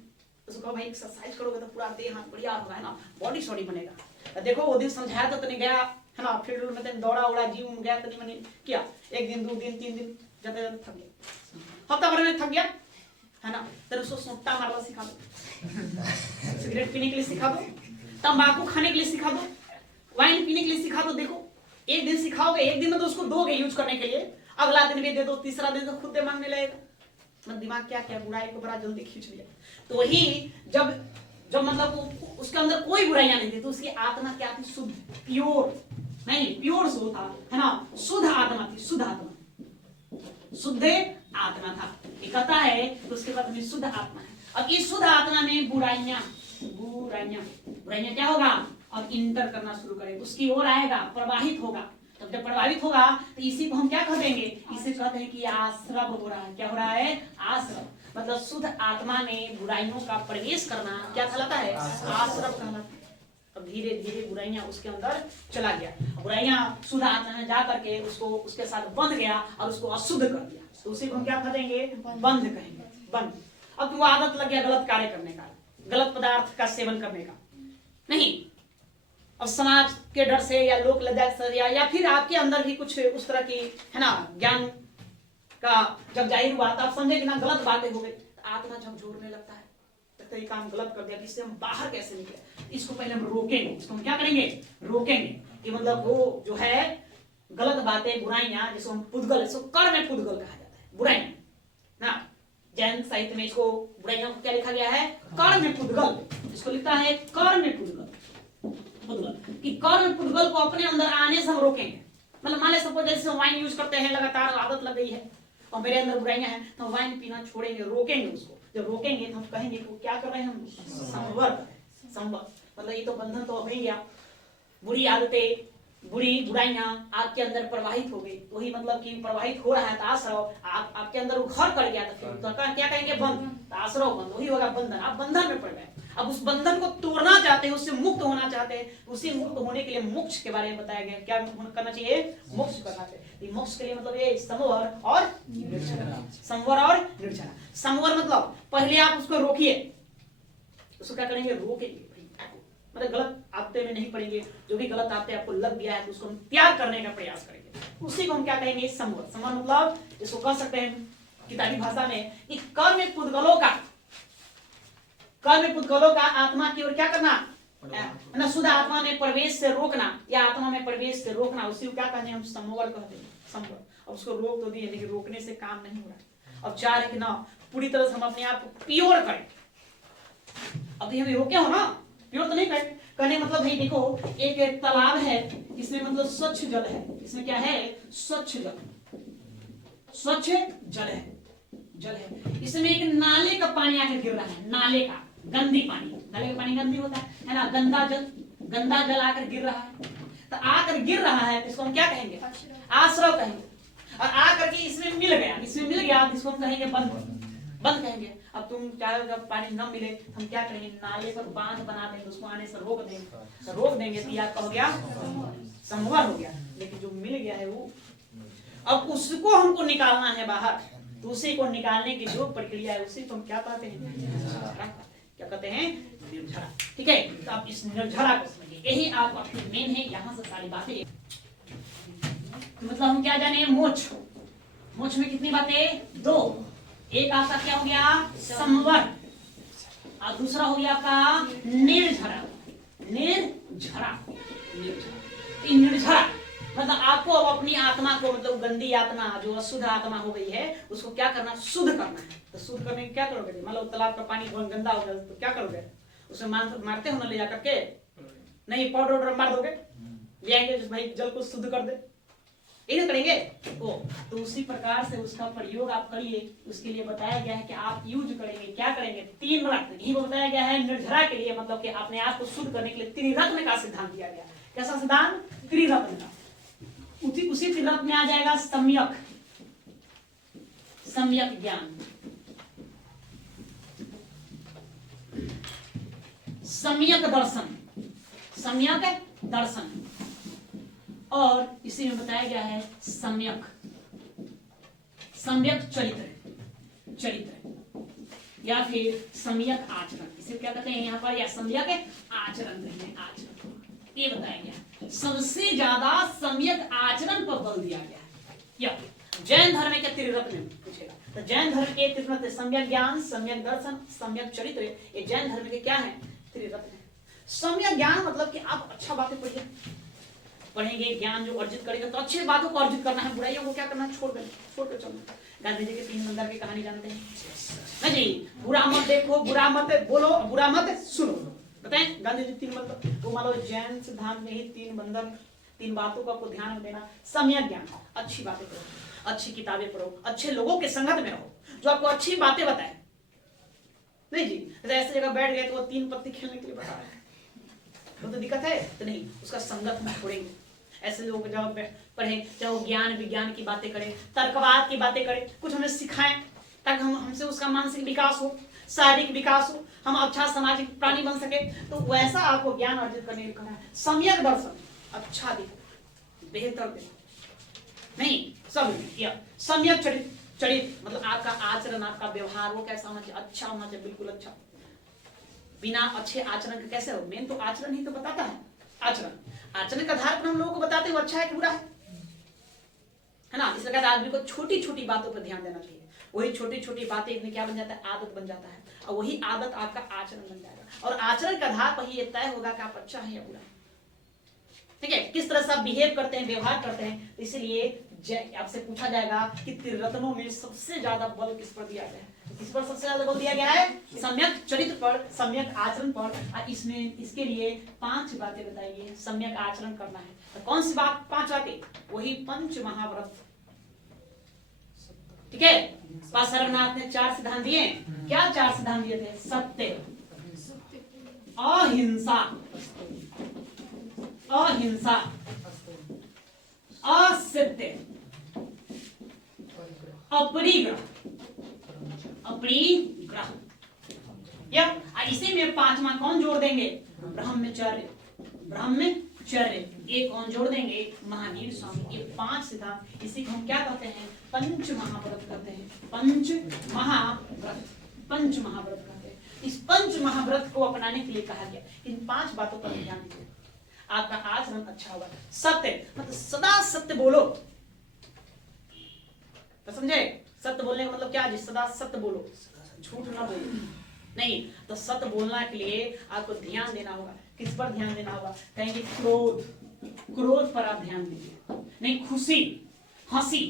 उसको कहो भाई एक्सरसाइज करोगे तो पूरा देह हाथ बढ़िया होगा, है ना, बॉडी सॉडी बनेगा। देखो वो दिन समझाया तो नहीं गया, है ना, फील्ड में दौड़ा उड़ा, जिम गया तो नहीं मैंने किया। 1 दिन 2 दिन 3 दिन जाते जाते थक गया, हफ्ता भर में थक गया, है ना। फिर उसको सोटा मारना सिखा दो, सिगरेट पीने के लिए सिखा दो, तंबाकू खाने के लिए सिखा दो, वाइन पीने के लिए सिखा दो। देखो 1 दिन सिखाओगे, 1 दिन में तो उसको दोगे यूज करने के लिए, अगला दिन भी दे दो, तीसरा दिन तो खुद दे मांगने लगेगा। मतलब दिमाग क्या क्या बुराई को बड़ा जल्दी खींच लिया। तो वही जब जब मतलब उसके अंदर कोई बुराइयां नहीं थी, तो उसकी आत्मा क्या थी? शुद्ध, प्योर, नहीं प्योर सोल था, है ना, शुद्ध आत्मा थी, शुद्ध आत्मा, शुद्ध आत्मा था। ये कहता है तो उसके बाद में शुद्ध आत्मा है। अब इस शुद्ध आत्मा में बुराइयां, बुराइयां, बुराइयां क्या होगा? और इंटर करना शुरू करेगा, उसकी ओर आएगा, प्रवाहित होगा। तब जब प्रभावित होगा तो इसी को हम क्या कहेंगे? इसे कहते हैं कि आश्रव हो रहा है। क्या हो रहा है? आश्रव, मतलब शुद्ध आत्मा में बुराइयों का प्रवेश करना क्या कहलाता है? आश्रव कहलाता है। अब धीरे धीरे बुराइयां उसके अंदर चला गया, बुराइयां शुद्ध आत्मा में जा करके उसको उसके साथ बंध गया और उसको अशुद्ध कर दिया। तो उसी को हम क्या कहेंगे? बंध कहेंगे, बंध। अब वो आदत लग गया गलत कार्य करने का, गलत पदार्थ का सेवन करने का। नहीं, अब समाज के डर से या लोक लज्जा से या फिर आपके अंदर भी कुछ उस तरह की, है ना, ज्ञान का जब जाहिर हुआ तो आप समझे कि ना गलत बातें हो गई, तो आत्मा झकझोरने लगता है, लगता है ये काम गलत कर दिया, इससे हम बाहर कैसे निकले? इसको पहले हम रोकेंगे, इसको हम क्या करेंगे? रोकेंगे। कि मतलब वो जो है गलत बातें, बुराइयां, जिसको हम पुद्गल, इसको कर में पुद्गल कहा जाता है, बुराइयां ना। जैन साहित्य में इसको बुराइयों को क्या लिखा गया है? कर में पुद्गल। इसको लिखता है कर में पुद्गल, कि कर्म पुद्गल को अपने अंदर आने से हम रोकेंगे। मतलब मान ले सपोज जैसे वाइन यूज करते हैं, लगातार आदत लग गई है और मेरे अंदर बुराइयां हैं, तो वाइन पीना छोड़ेंगे, रोकेंगे उसको। जब रोकेंगे तो हम कहेंगे कि क्या कर रहे हैं? हम संवर कर रहे हैं। संवर मतलब ये तो बंधन तो हो ही गया, बुरी आदतें बुराइयां आपके अंदर प्रवाहित हो गई, वही मतलब कि प्रवाहित हो रहा है तो आश्रव आपके अंदर वो घर कर गया, तो फिर तो क्या कहेंगे? बंध। तो आश्रव बंध, वही होगा बंधन। आप बंधन में पड़ गए, अब उस बंधन को तोड़ना चाहते हैं, उससे मुक्त होना चाहते हैं। उसी मुक्त होने के लिए मोक्ष के बारे में बताया गया। क्या करना चाहिए? मोक्ष करना चाहिए। मोक्ष के लिए मतलब ये संवर और निर्जरा। संवर और निर्जरा। संवर मतलब पहले आप उसको रोकिए, उसको क्या करेंगे? रोकेंगे, मतलब गलत आदतें में नहीं पड़ेंगे। जो भी गलत आदतें आपको लग गया है तो उसको हम त्याग करने का प्रयास करेंगे। उसी को हम क्या कहेंगे? संवर। संवर मतलब इसको कह सकते हैं किताबी भाषा में कि कर्म पुद्गलों का आत्मा की ओर क्या करना, न शुद्ध आत्मा में प्रवेश से रोकना, या आत्मा में प्रवेश से रोकना, उसी को क्या कहते हैं? हम संवर कहते हैं। संवर। अब उसको रोक तो दिए, लेकिन रोकने से काम नहीं हो रहा। अब चाह रहे कि ना पूरी तरह से हम अपने आप को प्योर करें। अभी हम रोके हो ना, प्योर तो नहीं करें। कहने मतलब भाई देखो, एक तालाब है, इसमें मतलब स्वच्छ जल है। इसमें क्या है? स्वच्छ जल, स्वच्छ जल है, जल है। इसमें एक नाले का पानी आकर गिर रहा है, नाले का गंदी पानी। नाले का पानी गंदी होता है ना? गंदा जल आकर गिर रहा है। तो आकर गिर रहा है तो इसको हम क्या कहेंगे? आश्रव कहेंगे। और आकर के इसमें मिल गया, तो इसको हम कहेंगे बंद कहेंगे। अब तुम चाहे जब पानी न मिले हम क्या करेंगे? नाले पर बांध बना देंगे, उसको आने से रोक देंगे तो आपका हो गया संवर हो गया। लेकिन जो मिल गया है वो, अब उसको हमको निकालना है बाहर, तो उसी को निकालने की जो प्रक्रिया है उसी को हम क्या कहते हैं? क्या कहते हैं? निर्जरा। ठीक है, तो आप इस निर्जरा को समझिए, यही आपका मेन है। यहाँ से सारी बातें, तो मतलब हम क्या जाने? मोक्ष में कितनी बातें? 2। एक आपका क्या हो गया? संवर, और दूसरा हो गया आपका निर्जरा। निर्जरा मतलब आपको अब अपनी आत्मा को, मतलब गंदी आत्मा जो अशुद्ध आत्मा हो गई है, उसको क्या करना? शुद्ध करना है। तो शुद्ध करने के क्या करोगे? मान लो तालाब का पानी बहुत गंदा हो गया तो क्या करोगे? उसे मारते हो ना ले जाकर के? नहीं, पाउडर मार दोगे, ले आएंगे भाई जल को शुद्ध कर दे, यही करेंगे। तो उसी प्रकार से उसका प्रयोग आप करिए। उसके लिए बताया गया है कि आप यूज करेंगे, क्या करेंगे? 3 रत्न। यही बताया गया है निर्जरा के लिए, मतलब कि अपने आप को शुद्ध करने के लिए त्रिरत्न का सिद्धांत दिया गया। कैसा सिद्धांत? त्रिरत्न का। उसी त्रिरत्न में आ जाएगा सम्यक ज्ञान, सम्यक दर्शन, और इसी में बताया गया है सम्यक चरित्र या फिर सम्यक आचरण। इसे क्या कहते हैं यहाँ पर? या सम्यक आचरण, ये बताया गया। सबसे ज्यादा सम्यक आचरण पर बल दिया गया है। या जैन धर्म के त्रिरत्न पूछेगा तो जैन धर्म के त्रिरत्न सम्यक ज्ञान, सम्यक दर्शन, सम्यक चरित्र, ये जैन धर्म के क्या है? त्रिरत्न है। सम्यक ज्ञान मतलब कि आप अच्छा बातें पढ़ेंगे, ज्ञान जो अर्जित करेंगे तो अच्छी बातों को अर्जित करना है, बुराइयों को क्या करना है? छोड़ कर चलना। गांधी जी के 3 बंदर की कहानी जानते हैं ना जी? बुरा मत देखो, बुरा मत बोलो, बुरा मत सुनो। बताएं गांधी जी 3 बंदर। तो मान लो जैन सिद्धांत में ही 3 बंदर, 3 बातों को आपको ध्यान में देना। सम्यक ज्ञान, अच्छी बातें करो, अच्छी किताबें पढ़ो, अच्छे लोगों के संगत में रहो जो आपको अच्छी बातें बताए। नहीं जी, ऐसे जगह बैठ गए तो वो 3 पत्ती खेलने के लिए बता रहे हैं, तो दिक्कत है। तो नहीं, उसका संगत में छोड़ेंगे। ऐसे लोग जब पढ़े, चाहे वो ज्ञान विज्ञान की बातें करें, तर्कवाद की बातें करें, कुछ हमें सिखाएं ताकि हमसे उसका मानसिक विकास हो, शारीरिक विकास हो, हम अच्छा सामाजिक प्राणी बन सके। तो वैसा आपको ज्ञान अर्जित करने का है। सम्यक दर्शन, अच्छा देखो, बेहतर देखो, नहीं सब या सम्यक चरित्र मतलब आपका आचरण, आपका व्यवहार वो कैसा होना चाहिए? अच्छा होना चाहिए, बिल्कुल अच्छा। बिना अच्छे आचरण के कैसे हो? मेन तो आचरण ही तो बताता है। आचरण के आधार पर हम लोगों को बताते हैं अच्छा है कि बुरा है ना? इस प्रकार आदमी को छोटी छोटी बातों पर ध्यान देना चाहिए। वही छोटी छोटी बातें में क्या बन जाता है? आदत बन जाता है, और वही आदत आपका आचरण बन जाएगा। और आचरण के आधार पर ही ये तय होगा कि आप अच्छा है या बुरा है। ठीक है, किस तरह से आप बिहेव करते हैं, व्यवहार करते हैं। इसलिए आपसे पूछा जाएगा कि त्रिरत्नों में सबसे ज्यादा बल किस पर दिया गया है? किस पर सबसे ज्यादा बल दिया गया है? सम्यक चरित्र पर, सम्यक आचरण पर। इसमें इसके लिए 5 बातें बताई गई है। सम्यक आचरण करना है तो कौन सी बात? 5 बातें, वही पंच महाव्रत। ठीक है, पासरनाथ ने 4 सिद्धांत दिए। क्या 4 सिद्धांत दिए थे? सत्य, अहिंसा, असिद्ध, अपरिग्रह, अपरिग्रह। या इसी में पांचवा कौन जोड़ देंगे? ब्रह्मचर्य, ब्रह्मचर्य। ये कौन जोड़ देंगे? महावीर स्वामी। ये 5 सिद्धांत, इसी को हम क्या कहते हैं? पंच महाव्रत कहते हैं। पंच महाव्रत, पंच महाव्रत कहते हैं। इस पंच महाव्रत को अपनाने के लिए कहा गया। इन 5 बातों पर ध्यान दीजिए, आपका आचरण अच्छा होगा। सत्य मतलब सदा सत्य बोलो, तो समझे? सत्य बोलने का मतलब क्या है? सदा सत्य बोलो, झूठ ना बोलो। नहीं तो सत्य बोलना के लिए आपको ध्यान देना होगा। किस पर ध्यान देना होगा? कहेंगे क्रोध, क्रोध पर आप ध्यान दीजिए। नहीं खुशी, हंसी,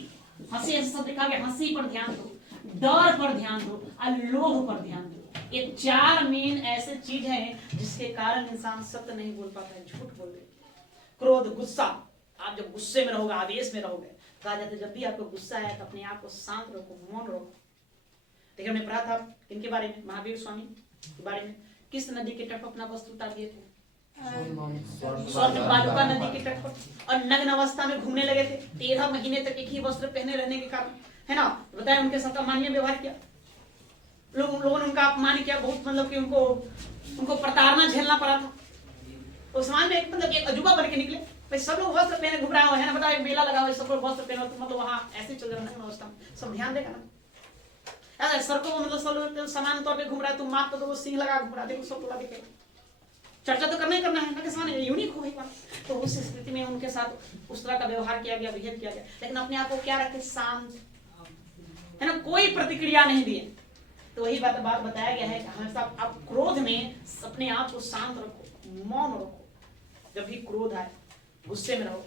हंसी ऐसा सब लिखा गया, हंसी पर ध्यान दो, डर पर ध्यान दो और लोभ पर ध्यान दो। ये 4 मेन ऐसे चीज हैं जिसके कारण इंसान सत्य नहीं बोल पाता है, झूठ बोल देता है। क्रोध, गुस्सा। आप जब गुस्से में रहोगे, आवेश में रहोगे, कहा जाता है जब भी आपको गुस्सा है तो अपने आप को शांत रखो, मौन रखो। देखिए हमने पढ़ा था इनके बारे में, महावीर स्वामी के बारे में। किस नदी के तट पर अपना वस्त्र उतार दिए थे? स्वर्ण बालुका नदी के तट पर, और नग्न अवस्था में घूमने लगे थे। 13 महीने तक एक ही वस्त्र पहने रहने के कारण, है ना, बताया उनके साथ अमानवीय व्यवहार किया, लोगों ने उनका अपमान किया, बहुत मतलब कि उनको प्रताड़ना झेलना पड़ा था। उस समाज में मतलब एक अजूबा बन के निकले। भाई सब लोग वस्त्र पहने घूम रहा है ना, बताओ एक मेला लगा हुआ है, सब लोग वस्त्र पहने, तो मतलब वहाँ ऐसे चल रहा है अवस्था में, सब ध्यान देगा ना। सड़कों में मतलब सब लोग समान तौर पे घूम रहा है, तुम माथ तो सिंह लगा घूम रहा है, देखो सब लोग दिखेगा। चर्चा तो करना ही करना है ना, किसान यूनिक हो गई बात। तो उस स्थिति में उनके साथ उस तरह का व्यवहार किया गया, बिहेव किया गया, लेकिन अपने आप को क्या रखे? शांत, है ना, कोई प्रतिक्रिया नहीं दिए। तो वही बात बताया गया है कि हमेशा आप क्रोध में अपने आप को शांत रखो, मौन रखो। जब भी क्रोध आए, गुस्से में रहो,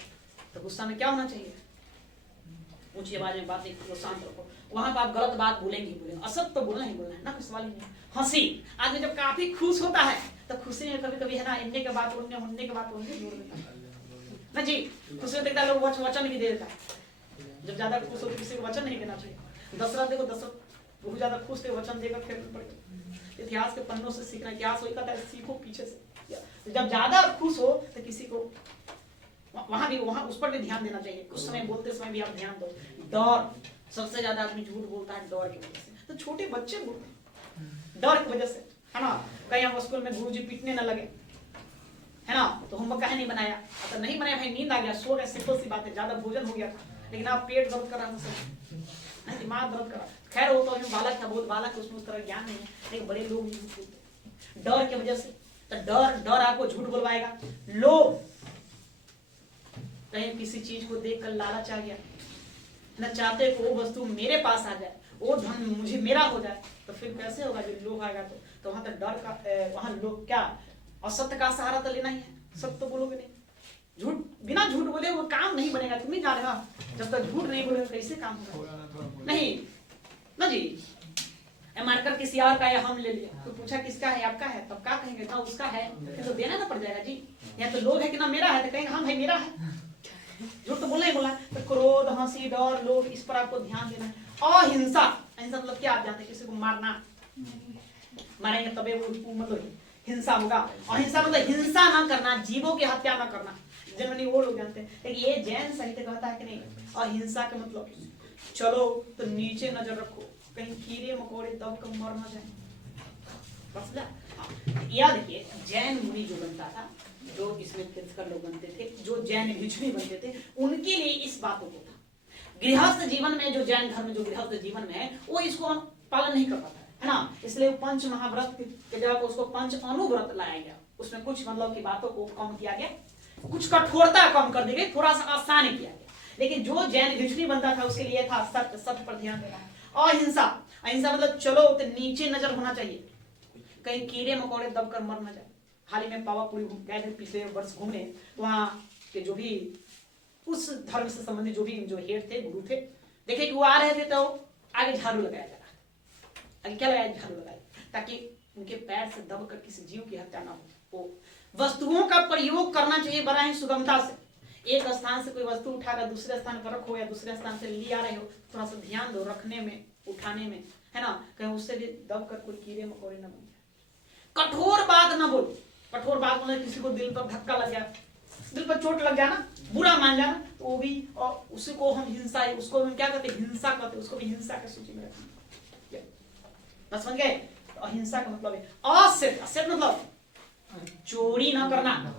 तो गुस्सा में क्या होना चाहिए? ऊंची आवाज में बात को शांत रखो। वहां पर आप गलत बात बोलेंगे ही बोलेंगे, असत्य तो बोलना ही बोलना है ना, कोई सवाल ही नहीं। हंसी, आदमी जब काफी खुश होता है तो खुशी में कभी कभी है ना, इन्ने के बात उन्ने, उन्ने के बात उन्ने जोड़ देता है ना जी। खुशी में देखता है लोग वचन भी दे देता है। जब ज्यादा खुश हो किसी को वचन नहीं देना चाहिए। दशरथ देखो, दशरथ बहुत ज्यादा खुश थे, वचन देकर फिर पड़े। इतिहास के पन्नों से सीखना, इतिहास वही कहता है सीखो पीछे से। जब ज्यादा खुश हो तो किसी को वहां उस पर भी ध्यान देना चाहिए। कुछ समय बोलते समय भी आप ध्यान दो। डर, सबसे ज्यादा आदमी झूठ बोलता है डर की वजह से। तो छोटे बच्चे बोलते हैं डर की वजह से, है ना। कहीं हम स्कूल में गुरुजी पीटने न लगे, है ना, तो होमवर्क काहे नहीं बनाया? अगर नहीं बनाया भाई, नींद आ गया, सो गए, सिंपल सी बात है, ज्यादा भोजन हो गया था, लेकिन आप पेट दर्द कर रहा है, दिमाग दर्द कर रहा। खैर वो तो बालक था, बहुत बालक, उसमें उस तरह ज्ञान नहीं है, लेकिन बड़े लोग डर की वजह से। तो डर आपको झूठ बोलवाएगा। लोभ, कहीं किसी चीज को देखकर लालच आ गया, न चाहते को वो वस्तु मेरे पास आ जाए, वो धन मुझे मेरा हो जाए, तो फिर कैसे होगा? जब लोभ आएगा तो वहां तक डर का, वहां लोग क्या, असत्य का सहारा तो लेना ही है। सत्य तो बोलोगे नहीं, झूठ, बिना झूठ बोले वो काम नहीं बनेगा। तुम नहीं जानेगा, जब तक झूठ नहीं बोलेगा कैसे काम होगा? नहीं ना जी। मार्कर किसी और का है, हम ले लिया, तो पूछा किसका है? आपका है, तब क्या कहेंगे? ना उसका है, फिर तो देना ना पड़ जाएगा जी। या तो लोभ है कि ना मेरा है, तो कहेंगे हाँ भाई मेरा है। झूठ तो बोलना ही बोला। तो क्रोध, हंसी, डर, लोभ, इस पर आपको ध्यान देना है। अहिंसा, अहिंसा मतलब क्या? आप जानते हैं, किसी को मारना, मारेंगे तबे वो मतलब हिंसा होगा। अहिंसा मतलब हिंसा ना करना, जीवों की हत्या ना करना, जनरली वो लोग जानते हैं। लेकिन ये जैन साहित्य कहता है कि नहीं, अहिंसा का मतलब चलो तो नीचे नजर रखो, कहीं कीड़े मकोड़े दब कर मर न जाए। याद देखिए, जैन मुनि जो बनता था, जो इसमें तीर्थकर लोग बनते थे, जो जैन भिक्षुणी बनते थे, उनके लिए इस बातों को था। गृहस्थ जीवन में जो जैन धर्म जो गृहस्थ जीवन में है, वो इसको पालन नहीं कर पाता है ना। इसलिए पंच महाव्रत के जगह उसको पंच अनुव्रत लाया गया। उसमें कुछ मतलब की बातों को कम किया गया, कुछ कठोरता कम कर दी गई, थोड़ा सा आसान किया गया। लेकिन जो जैन भिक्षुणी बनता था उसके लिए था सत्य, सत्य पर ध्यान देना है। अहिंसा, अहिंसा मतलब चलो तो नीचे नजर होना चाहिए, कहीं कीड़े मकोड़े दब कर मर न जाए। हाल ही में पावापुरी गए थे पिछले वर्ष घूमने, वहां के जो भी उस धर्म से संबंधित जो भी जो हेड थे, गुरु थे, देखे कि वो आ रहे थे तो आगे झाड़ू लगाया जा रहा। आगे क्या लगाया? झाड़ू लगाया, ताकि उनके पैर से दबकर किसी जीव की हत्या ना हो। वस्तुओं का प्रयोग करना चाहिए बड़ा ही सुगमता से। एक स्थान से कोई वस्तु उठाकर दूसरे स्थान पर रखो, या दूसरे स्थान से ले आ रहे हो, थोड़ा सा ध्यान दो रखने में, उठाने में, है ना, कहीं उससे भी दबकर कोई कीड़े मकोड़े न बन जाए। कठोर बात ना बोलो। कठोर बात मतलब किसी को दिल पर धक्का लग गया, दिल पर चोट लग जाना, बुरा मान जाना, तो वो भी, और उसी को हम हिंसा, उसको हम क्या कहते हैं, हिंसा कहते हैं, उसको भी हिंसा की सूची में रखना। बस समझ गए? तो अहिंसा का मतलब है असत्य। असत्य मतलब चोरी ना करना,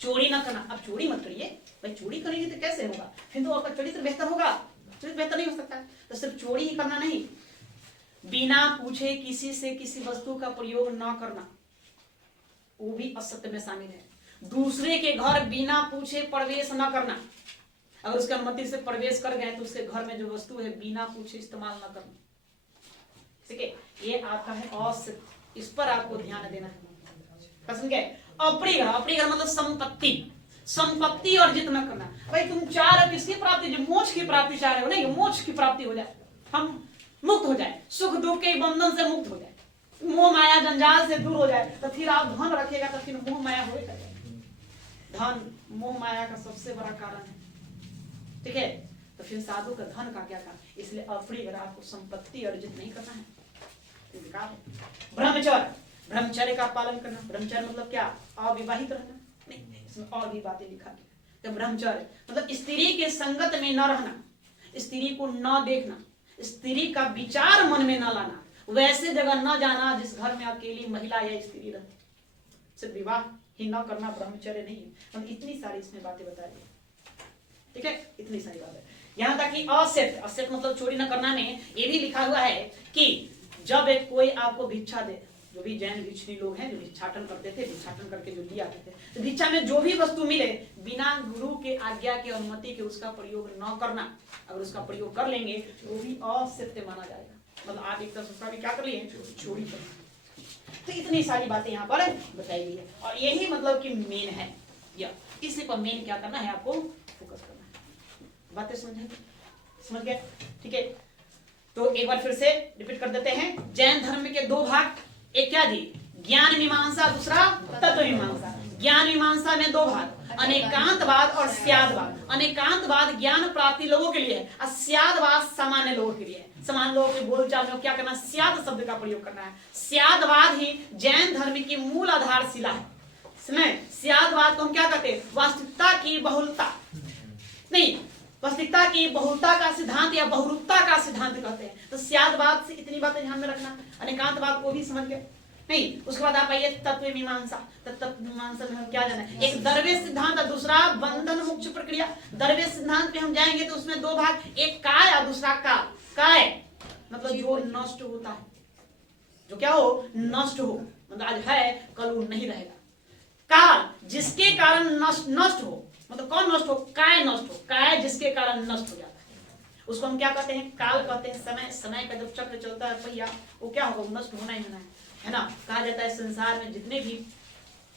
चोरी ना करना। अब चोरी मत करिए भाई, चोरी करेंगे तो कैसे होगा, फिर तो आपका चरित्र बेहतर होगा, चरित्र बेहतर नहीं हो सकता। तो सिर्फ चोरी ही करना नहीं, बिना पूछे किसी से किसी वस्तु का प्रयोग ना करना, वो भी असत्य में शामिल है। दूसरे के घर बिना पूछे प्रवेश न करना, अगर उसके अनुमति से प्रवेश कर गए तो उसके घर में जो वस्तु है बिना पूछे इस्तेमाल न करना, ठीक है, ये आपका है असत्य, इस पर आपको ध्यान देना है। समझ गए? अप्रिय, अप्रिय मतलब संपत्ति, संपत्ति अर्जित न करना। भाई तुम चाह रहे किसकी प्राप्ति, जो मोक्ष की प्राप्ति चाह रहे हो, नहीं मोक्ष की प्राप्ति हो जाए, हम मुक्त हो जाए, सुख दुख के बंधन से मुक्त हो जाए, मोह माया जंजाल से दूर हो जाए, तो फिर आप धन रखेगा तो फिर मोह माया हो जाएगा। धन मोह माया का सबसे बड़ा कारण है, ठीक है। तो फिर साधु का धन का क्या कारण, इसलिए अप्रिय अगर आपको संपत्ति अर्जित नहीं करना है तो बेकार है। ब्रह्मचर्य, ब्रह्मचर्य का पालन करना। ब्रह्मचर्य मतलब क्या, अविवाहित रहना नहीं, इसमें और भी बातें लिखा गया। तो ब्रह्मचर्य मतलब स्त्री के संगत में न रहना, स्त्री को न देखना, स्त्री का विचार मन में न लाना, वैसे जगह न जाना जिस घर में अकेली महिला या स्त्री रहती, सिर्फ विवाह ही न करना ब्रह्मचर्य नहीं है। हम इतनी सारी इसमें बातें बता दी, ठीक है, इतनी सारी बातें। यहाँ तक कि असत्य, असत्य मतलब चोरी न करना में ये भी लिखा हुआ है कि जब एक कोई आपको भिक्षा दे, जो भी जैन भिक्षुणी लोग हैं जो भिक्षाटन करते थे, भिक्षाटन करके जो लिया आते थे, तो भिक्षा में जो भी वस्तु मिले बिना गुरु के आज्ञा के अनुमति के उसका प्रयोग न करना, अगर उसका प्रयोग कर लेंगे तो वो भी असत्य माना जाएगा, मतलब आप एक तरह उसका भी क्या कर लिए, चोरी कर। तो इतनी सारी बातें यहाँ पर बताई गई है, और यही मतलब कि मेन है, या इसी पर मेन क्या करना है, आपको फोकस करना है। बातें समझ गए? ठीक है, तो एक बार फिर से रिपीट कर देते हैं। जैन धर्म के दो भाग, एक क्या जी, ज्ञान मीमांसा, दूसरा तत्व मीमांसा। ज्ञान मीमांसा में दो भाग, अनेकांतवाद और स्यादवाद। अनेकांतवाद ज्ञान प्राप्ति लोगों के लिए है, और स्यादवाद सामान्य लोगों के लिए है। सामान्य लोगों के बोलचाल में क्या करना, स्याद शब्द का प्रयोग करना है। स्यादवाद ही जैन धर्म की मूल आधारशिला है। स्यादवाद को हम क्या कहते हैं, वास्तविकता की बहुलता नहीं, वास्तविकता की बहुलता का सिद्धांत या बहुरूपता का सिद्धांत कहते हैं। तो स्यादवाद से इतनी बातें ध्यान में रखना। अनेकांतवाद को भी समझ गए नहीं? उसके बाद आप आइए तत्व मीमांसा। तत्व मीमांसा में हम क्या जाना है, एक दरवेश सिद्धांत और दूसरा बंधन मोक्ष प्रक्रिया। दरवेश सिद्धांत पे हम जाएंगे तो उसमें दो भाग, एक काय और दूसरा काल। काय मतलब जो नष्ट होता है, जो क्या हो, नष्ट हो, मतलब आज है कल वो नहीं रहेगा। काल जिसके कारण नष्ट हो, मतलब कौन नष्ट हो, काय नष्ट हो, काय जिसके कारण नष्ट हो जाता है, उसको हम क्या कहते हैं, काल कहते हैं। समय, समय का जब चक्र चलता है पहिया, वो क्या होगा, नष्ट होना ही होना है ना। कहा जाता है संसार में जितने भी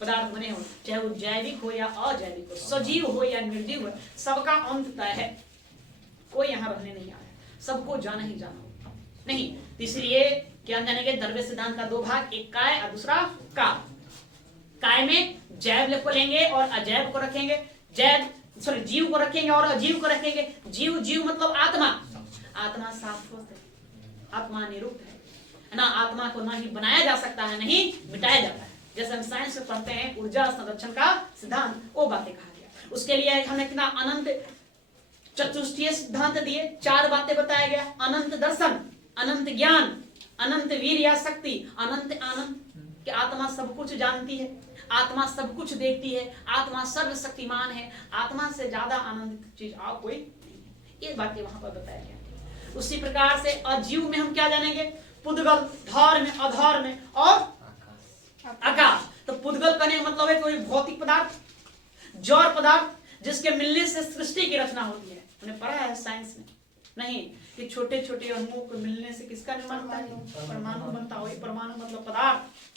पदार्थ बने हो, चाहे वो जैविक हो या अजैविक हो, सजीव हो या निर्जीव हो, सबका अंत तय है, कोई यहाँ रहने नहीं आया, सबको जाना ही जाना हो नहीं। इसलिए क्या जानेंगे, दरवेश सिद्धांत का दो भाग, एक काय और दूसरा काल। काय में जैव को लेंगे और अजैव को रखेंगे, जीव को रखेंगे और अजीव को रखेंगे। जीव मतलब आत्मा, आत्मा शाश्वत है, आत्मा निरुक्त है ना। आत्मा को ना ही बनाया जा सकता है, नहीं मिटाया जाता है। जैसे हम साइंस में पढ़ते हैं ऊर्जा संरक्षण का सिद्धांत, वो बातें कहा गया। उसके लिए हमने कितना अनंत चतुष्टय सिद्धांत दिए, चार बातें बताया गया, अनंत दर्शन, अनंत ज्ञान, अनंत वीर या शक्ति, अनंत आनंद, कि आत्मा सब कुछ जानती है, आत्मा सब कुछ देखती है, आत्मा सर्वशक्तिमान है, आत्मा से ज्यादा आनंदित चीज और कोई नहीं है। ये बातें वहां पर बताया गया। उसी प्रकार से अजीव में हम क्या जानेंगे, पुद्गल, धौर में, अधौर में और आकाश। तो पुद्गल करने का मतलब है कोई भौतिक पदार्थ, जड़ पदार्थ जिसके मिलने से सृष्टि की रचना होती है। हमने पढ़ा है साइंस में नहीं कि छोटे छोटे अणुओं को मिलने से किसका निर्माण होता है, परमाणु बनता है। परमाणु मतलब पदार्थ।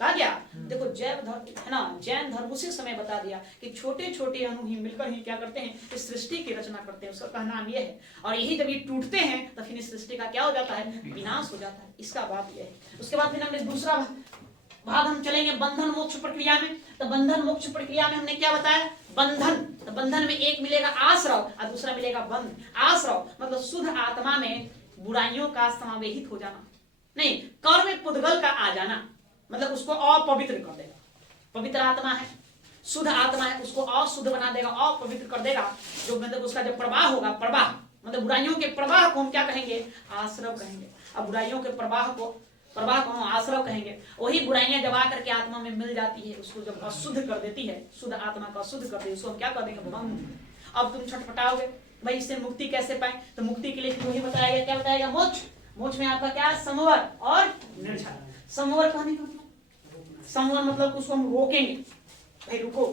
कहा गया देखो जैव धर्म है ना, जैन धर्म उसी समय बता दिया कि छोटे छोटे अणु ही मिलकर ही क्या करते हैं, इस सृष्टि की रचना करते हैं। उसका कहना नाम यह है, और यही जब ये टूटते हैं तो फिर इस सृष्टि का क्या हो जाता है, विनाश हो जाता है। इसका बात यह है। उसके बाद फिर हमने दूसरा भाग हम चलेंगे बंधन मोक्ष प्रक्रिया में। तो बंधन मोक्ष प्रक्रिया में हमने क्या बताया, बंधन, तो बंधन में एक मिलेगा आश्रव और दूसरा मिलेगा बंध। आश्रव मतलब शुद्ध आत्मा में बुराइयों का समावेशित हो जाना, नहीं कर्म पुद्गल का आ जाना, मतलब उसको अपवित्र कर देगा। पवित्र आत्मा है, शुद्ध आत्मा है उसको अशुद्ध बना देगा, अपवित्र कर देगा। जो मतलब उसका जो प्रवाह होगा, प्रवाह मतलब बुराइयों के प्रवाह को हम क्या कहेंगे? आश्रव कहेंगे। अब बुराइयों के प्रवाह को हम आश्रव कहेंगे। वही बुराइयां जब आकर के आत्मा में मिल जाती है, उसको जब अशुद्ध कर देती है, शुद्ध आत्मा को अशुद्ध कर देती है, उसको हम क्या कर देंगे? ब्रह्म। अब तुम छटपटाओगे भाई इससे मुक्ति कैसे पाए? तो मुक्ति के लिए वही बताया गया, क्या बताया गया? मोक्ष। मोक्ष में आपका क्या? संवर और निर्झर। संवर कहने का मतलब, संवर मतलब उसको हम रोकेंगे, भाई रुको,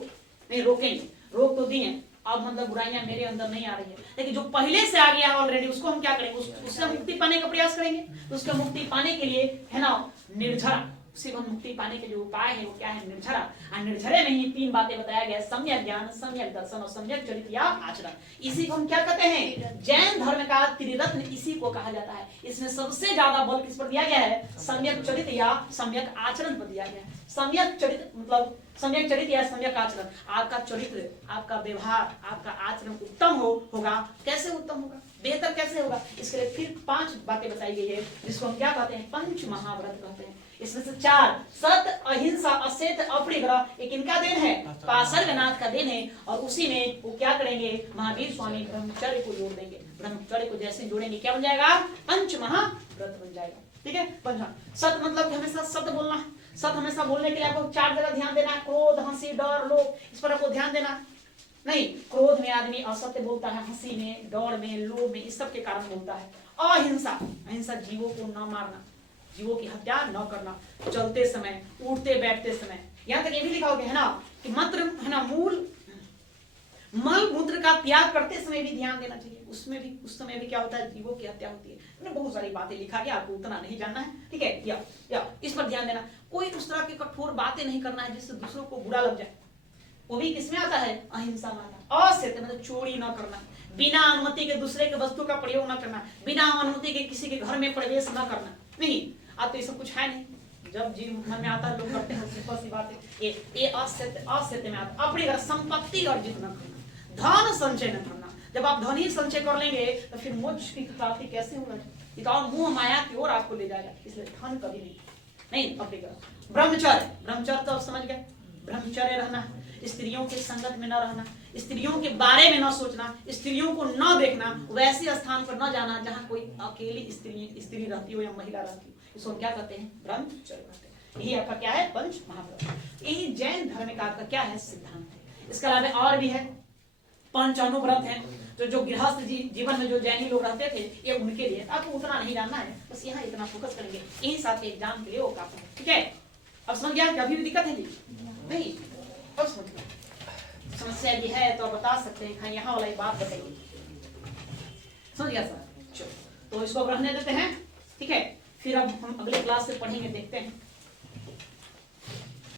नहीं रोकेंगे, रोक तो दिए, अब मतलब बुराइयां मेरे अंदर नहीं आ रही है, लेकिन जो पहले से आ गया ऑलरेडी उसको हम क्या करेंगे? उससे मुक्ति पाने का प्रयास करेंगे। तो उसका मुक्ति पाने के लिए है ना निर्झरा, उसी को मुक्ति पाने के जो उपाय है वो क्या है? निर्झरा। और निर्झरे में ही 3 बातें बताया गया, सम्यक ज्ञान, सम्यक दर्शन और सम्यक चरित या आचरण। इसी को हम क्या कहते हैं? जैन धर्म का त्रिरत्न इसी को कहा जाता है। इसमें सबसे ज्यादा बल किस पर दिया गया है? सम्यक चरित या सम्यक आचरण पर दिया गया है। सम्यक चरित मतलब सम्यक चरित या सम्यक आचरण, आपका चरित्र, आपका व्यवहार, आपका आचरण उत्तम होगा। कैसे उत्तम होगा? बेहतर कैसे होगा? इसके लिए फिर 5 बातें बताई गई है, जिसको हम क्या कहते हैं? पंच महाव्रत कहते हैं। इसमें से 4 सत्य, अहिंसा, असत्य, अपरिग्रह, एक इनका देन है, पासर्गनाथ का देन है। और उसी में वो क्या करेंगे? महावीर स्वामी ब्रह्मचर्य को जोड़ देंगे। ब्रह्मचर्य को जैसे जोड़ेंगे क्या बन जाएगा? पंच महाव्रत बन जाएगा। ठीक है। सत्य मतलब हमेशा सत्य बोलना। सत्य हमेशा बोलने के लिए आपको 4 जगह ध्यान देना है, क्रोध, हंसी, डर, लोभ, इस पर आपको ध्यान देना है। नहीं, क्रोध में आदमी असत्य बोलता है, हंसी में, डर में, लोभ में, इस सब के कारण बोलता है। अहिंसा, अहिंसा जीवों को न मारना, जीवों की हत्या न करना, चलते समय, उठते बैठते समय। यहाँ तक ये भी लिखा हो गया है ना कि मात्र है ना मूल मल मूत्र का त्याग करते समय भी ध्यान देना चाहिए। उसमें भी उस समय भी क्या होता है? जीवों की हत्या होती है। बहुत सारी बातें लिखा गया, आपको उतना नहीं जानना है। ठीक है, या इस पर ध्यान देना। कोई उस तरह की कठोर बातें नहीं करना है जिससे दूसरों को बुरा लग जाए। वो भी किसमें आता है? अहिंसा में आता है। असत्य मतलब चोरी न करना, बिना अनुमति के दूसरे के वस्तु का प्रयोग न करना, बिना अनुमति के किसी के घर में प्रवेश न करना। नहीं, आज तो ये सब कुछ है नहीं, जब जीव मन में आता है लोग करते हैं, सिंपल सी बात है। ये असत्य में आता है। अपनी संपत्ति अर्जित न करना, धन संचय न करना। जब आप धन ही संचय कर लेंगे तो फिर मोक्ष की प्राप्ति कैसे होगा? ये तो मुंह माया की ओर आपको ले जाएगा, इसलिए धन कभी नहीं। अपनी ब्रह्मचर्य, ब्रह्मचर्य तो आप समझ गए, ब्रह्मचर्य रहना, स्त्रियों के संगत में न रहना, स्त्रियों के बारे में न सोचना, स्त्रियों को न देखना, वैसे स्थान पर न जाना जहाँ कोई अकेली स्त्री रहती हो या महिला रहती हो। इसको क्या कहते हैं? ब्रह्मचर्य कहते हैं। यही आपका क्या है? पंच महाव्रत। यही जैन धर्म का आपका क्या है? सिद्धांत है। इसके अलावा और भी है, पंच अनुव्रत है, जो गृहस्थ जीवन में जो जैनी लोग रहते थे, ये उनके लिए। आपको उतना नहीं जानना है, बस यहाँ इतना फोकस करेंगे। यही साथ एग्जाम के लिए वो काफी है। ठीक है, अब समझ गया? अभी भी दिक्कत है जी? नहीं, अब समझ गया। समस्या यदि है तो बता सकते हैं। हाँ, यहाँ वाला बात बताइए। समझ गया सर? चलो, तो इसको अब रहने देते हैं। ठीक है, फिर अब हम अगले क्लास से पढ़ेंगे, देखते हैं।